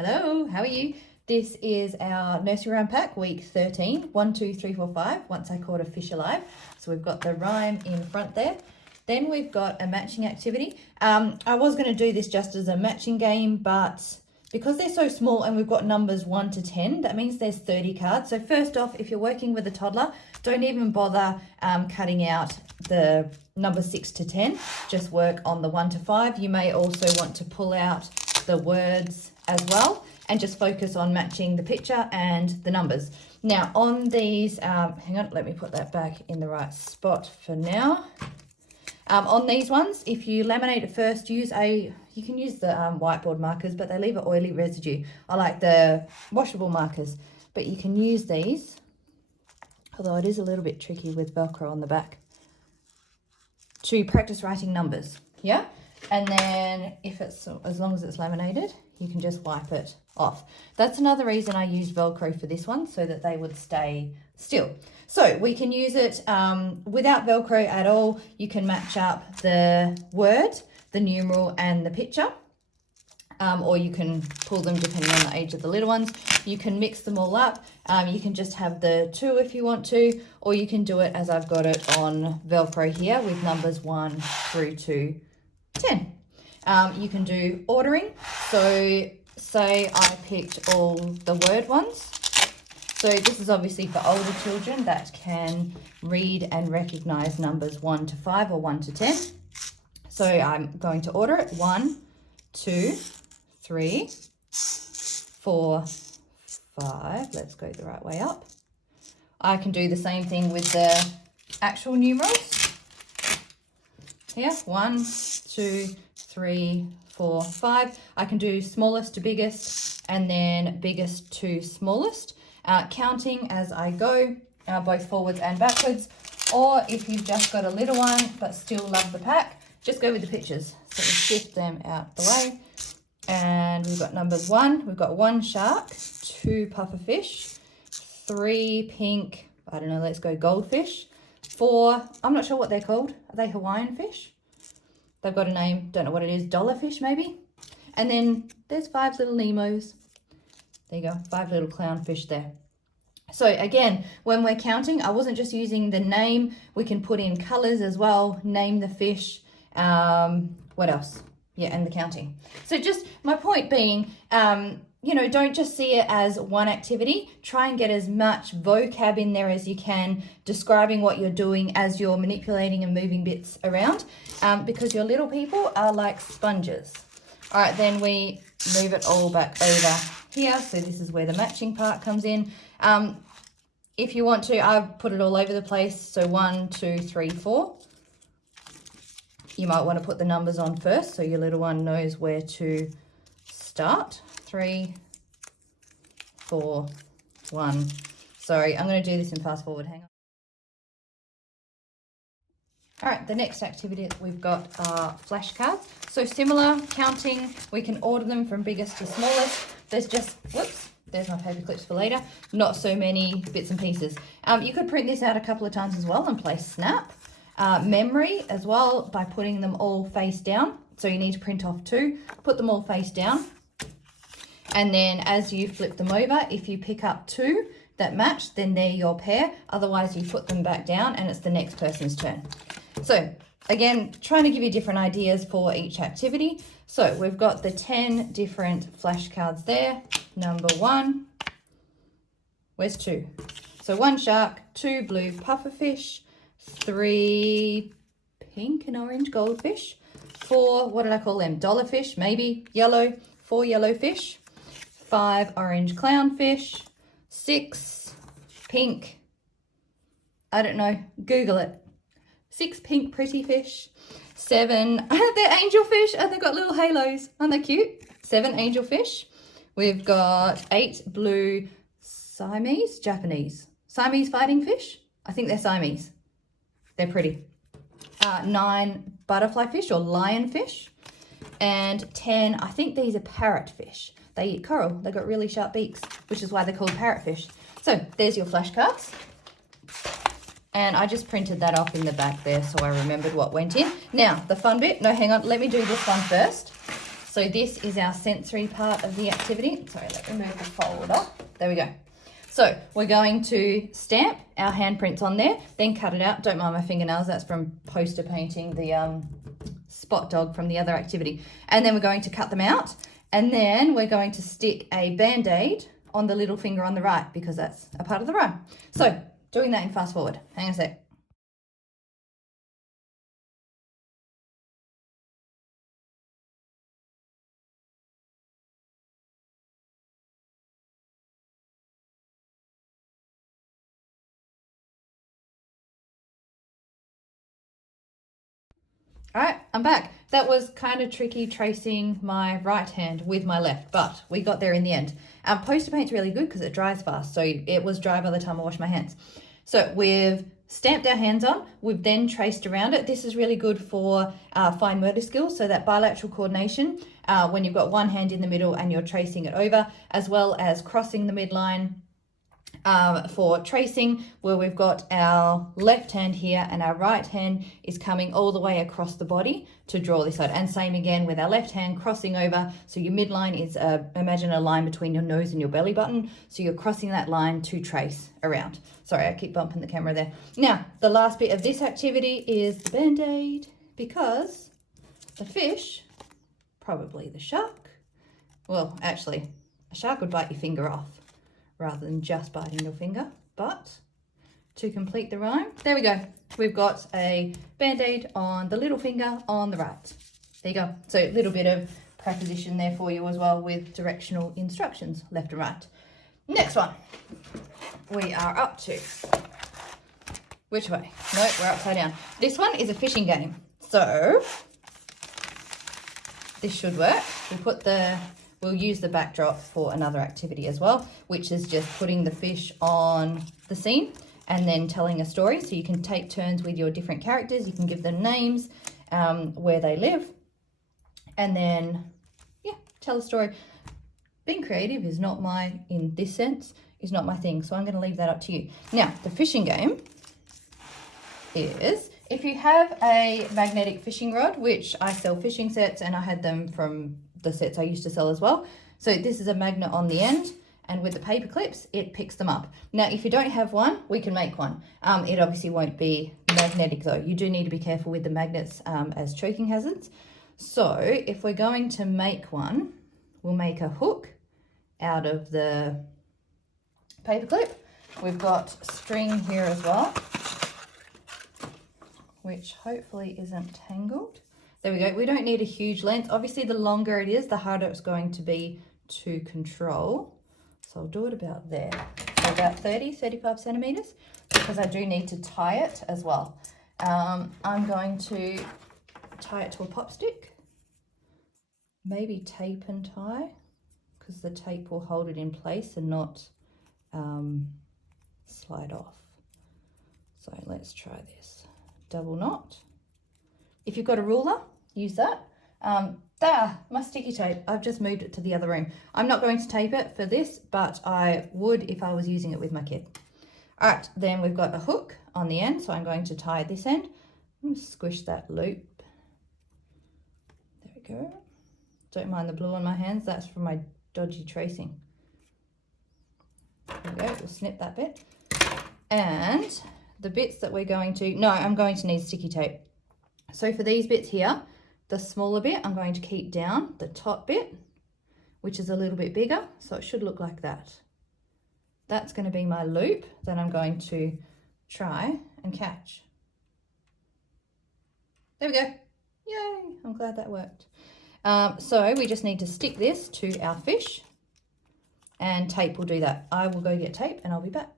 Hello, how are you? This is our nursery rhyme pack, week 13. 1, 2, 3, 4, 5. Once I caught a fish alive. So we've got the rhyme in front there. Then we've got a matching activity. I was going to do this just as a matching game, but because they're so small and we've got numbers 1 to 10, that means there's 30 cards. So first off, if you're working with a toddler, don't even bother cutting out the number 6 to 10. Just work on the 1 to 5. You may also want to pull out the words as well and just focus on matching the picture and the numbers. Now on these, hang on, let me put that back in the right spot for now. On these ones, if you laminate it first, you can use the whiteboard markers, but they leave an oily residue. I like the washable markers, but you can use these, although it is a little bit tricky with Velcro on the back, to practice writing numbers, yeah? And then if it's, as long as it's laminated, you can just wipe it off. That's another reason I use Velcro for this one, so that they would stay still. So we can use it without Velcro at all. You can match up the word, the numeral and the picture, or you can pull them depending on the age of the little ones. You can mix them all up. You can just have the 2 if you want to, or you can do it as I've got it on Velcro here with numbers 1 through to 10. You can do ordering. So say I picked all the word ones. So this is obviously for older children that can read and recognize numbers 1 to 5 or 1 to 10. So I'm going to order it 1, 2, 3, 4, 5. Let's go the right way up. I can do the same thing with the actual numerals. Here, 1, 2, 3, 4, 5. I can do smallest to biggest and then biggest to smallest, counting as I go, both forwards and backwards. Or if you've just got a little one but still love the pack, just go with the pictures. So we shift them out the way. And we've got numbers 1. We've got 1 shark, 2 pufferfish, 3 pink, I don't know, let's go goldfish, 4, I'm not sure what they're called. Are they Hawaiian fish? They've got a name, don't know what it is, dollarfish maybe. And then there's 5 little Nemos. There you go, 5 little clownfish there. So again, when we're counting, I wasn't just using the name. We can put in colors as well, name the fish. What else? Yeah, and the counting. So just my point being, you know, don't just see it as one activity. Try and get as much vocab in there as you can, describing what you're doing as you're manipulating and moving bits around, because your little people are like sponges. All right, then we move it all back over here. So this is where the matching part comes in. If you want to, I've put it all over the place. So 1, 2, 3, 4. You might want to put the numbers on first so your little one knows where to start. 3, 4, 1. Sorry, I'm going to do this in fast forward. Hang on. All right, the next activity that we've got are flashcards. So similar counting, we can order them from biggest to smallest. There's just, whoops, there's my paper clips for later. Not so many bits and pieces. You could print this out a couple of times as well and play snap. Memory as well by putting them all face down. So you need to print off 2, put them all face down. And then as you flip them over, if you pick up 2 that match, then they're your pair. Otherwise you put them back down and it's the next person's turn. So again, trying to give you different ideas for each activity. So we've got the 10 different flashcards there. Number 1, where's 2? So 1 shark, 2 blue pufferfish, 3 pink and orange goldfish, 4, what did I call them? Dollarfish, maybe, yellow, 4 yellow fish, 5 orange clownfish, 6 pink, I don't know, Google it, 6 pink pretty fish, 7, they're angelfish and they've got little halos, aren't they cute? 7 angelfish. We've got 8 blue Siamese fighting fish. I think they're Siamese. They're pretty. 9 butterfly fish or lionfish. And 10, I think these are parrotfish. They eat coral. They've got really sharp beaks, which is why they're called parrotfish. So there's your flashcards. And I just printed that off in the back there so I remembered what went in. Now, the fun bit. No, hang on. Let me do this one first. So So this is our sensory part of the activity. Sorry, let me move the folder. There we go. So we're going to stamp our handprints on there, then cut it out. Don't mind my fingernails, that's from poster painting the spot dog from the other activity. And then we're going to cut them out, and then we're going to stick a Band-Aid on the little finger on the right because that's a part of the rhyme. So doing that in fast forward. Hang on a sec. All right, I'm back. That was kind of tricky tracing my right hand with my left, but we got there in the end. Poster paint's really good because it dries fast, so it was dry by the time I washed my hands. So we've stamped our hands on, we've then traced around it. This is really good for fine motor skills, so that bilateral coordination, when you've got one hand in the middle and you're tracing it over, as well as crossing the midline, for tracing, where we've got our left hand here and our right hand is coming all the way across the body to draw this out. And same again with our left hand crossing over. So your midline is, imagine a line between your nose and your belly button. So you're crossing that line to trace around. Sorry, I keep bumping the camera there. Now, the last bit of this activity is the Band-Aid, because the fish, probably the shark, well, actually, a shark would bite your finger off rather than just biting your finger. But to complete the rhyme, there we go. We've got a Band-Aid on the little finger on the right. There you go. So a little bit of preposition there for you as well with directional instructions, left and right. Next one, we are up to, which way? Nope, we're upside down. This one is a fishing game. So this should work. We'll use the backdrop for another activity as well, which is just putting the fish on the scene and then telling a story. So you can take turns with your different characters. You can give them names, where they live, and then, yeah, tell a story. Being creative is not in this sense, is not my thing. So I'm going to leave that up to you. Now, the fishing game is, if you have a magnetic fishing rod, which I sell fishing sets and I had them from the sets I used to sell as well. So this is a magnet on the end, and with the paper clips, it picks them up. Now, if you don't have one, we can make one. It obviously won't be magnetic though. You do need to be careful with the magnets as choking hazards. So if we're going to make one, we'll make a hook out of the paper clip. We've got string here as well, which hopefully isn't tangled. There we go. We don't need a huge length. Obviously, the longer it is, the harder it's going to be to control. So I'll do it about there. So about 35 centimeters, because I do need to tie it as well. I'm going to tie it to a pop stick. Maybe tape and tie, because the tape will hold it in place and not slide off. So let's try this. Double knot. If you've got a ruler, use that. My sticky tape, I've just moved it to the other room. I'm not going to tape it for this, but I would if I was using it with my kid. All right, then we've got a hook on the end, so I'm going to tie this end. I'm going to squish that loop. There we go. Don't mind the blue on my hands, that's from my dodgy tracing. There we go, we'll snip that bit. And the bits that we're going to, I'm going to need sticky tape. So for these bits here, the smaller bit, I'm going to keep down the top bit, which is a little bit bigger. So it should look like that. That's going to be my loop that I'm going to try and catch. There we go. Yay, I'm glad that worked. So we just need to stick this to our fish, and tape will do that. I will go get tape and I'll be back.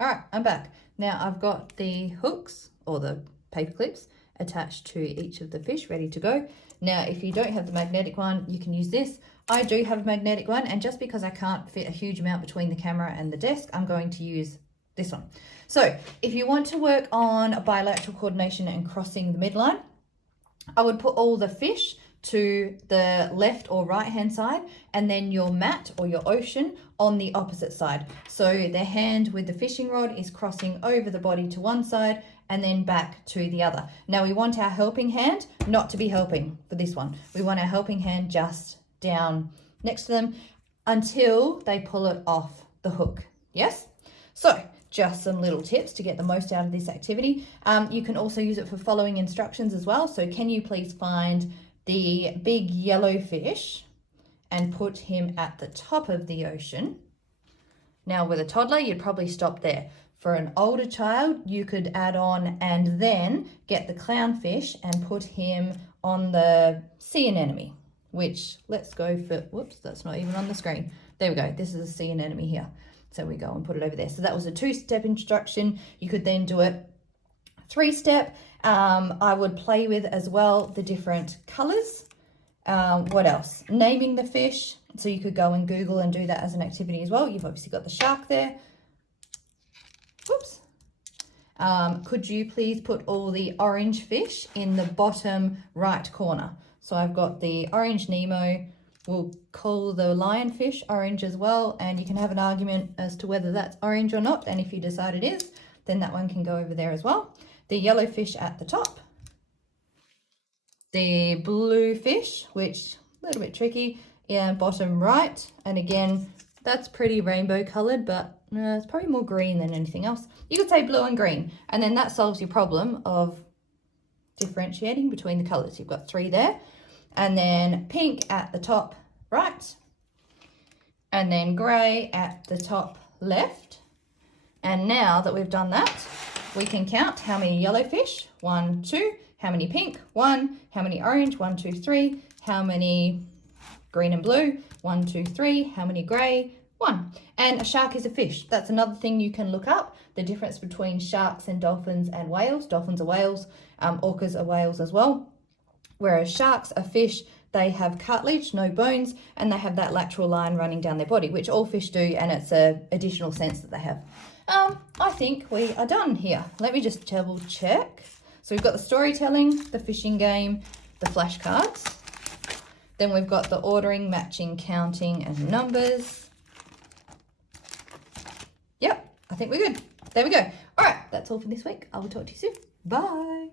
All right, I'm back. Now I've got the hooks or the paper clips attached to each of the fish ready to go. Now, if you don't have the magnetic one, you can use this. I do have a magnetic one, and just because I can't fit a huge amount between the camera and the desk, I'm going to use this one. So if you want to work on bilateral coordination and crossing the midline, I would put all the fish to the left or right hand side, and then your mat or your ocean on the opposite side. So the hand with the fishing rod is crossing over the body to one side and then back to the other. Now we want our helping hand not to be helping for this one. We want our helping hand just down next to them until they pull it off the hook. Yes? So just some little tips to get the most out of this activity. You can also use it for following instructions as well. So can you please find the big yellow fish and put him at the top of the ocean? Now with a toddler, you'd probably stop there. For an older child, you could add on and then get the clownfish and put him on the sea anemone, which let's go for, whoops, that's not even on the screen. There we go. This is a sea anemone here. So we go and put it over there. So that was a 2-step instruction. You could then do it 3-step. I would play with as well the different colors. What else? Naming the fish. So you could go and Google and do that as an activity as well. You've obviously got the shark there. Whoops. Could you please put all the orange fish in the bottom right corner? So I've got the orange Nemo. We'll call the lionfish orange as well, and you can have an argument as to whether that's orange or not, and if you decide it is, then that one can go over there as well. The yellow fish at the top. The blue fish, which a little bit tricky, yeah, bottom right, and again, that's pretty rainbow coloured, but it's probably more green than anything else. You could say blue and green, and then that solves your problem of differentiating between the colours. You've got 3 there. And then pink at the top right, and then grey at the top left. And now that we've done that, we can count how many yellow fish, 1, 2, how many pink, 1, how many orange, 1, 2, 3, how many green and blue, 1, 2, 3, how many grey, 1. And a shark is a fish. That's another thing you can look up, the difference between sharks and dolphins and whales. Dolphins are whales, orcas are whales as well. Whereas sharks are fish, they have cartilage, no bones, and they have that lateral line running down their body, which all fish do, and it's an additional sense that they have. I think we are done here. Let me just double check. So we've got the storytelling, the fishing game, the flashcards. Then we've got the ordering, matching, counting, and numbers. Yep, I think we're good. There we go. All right, that's all for this week. I will talk to you soon. Bye.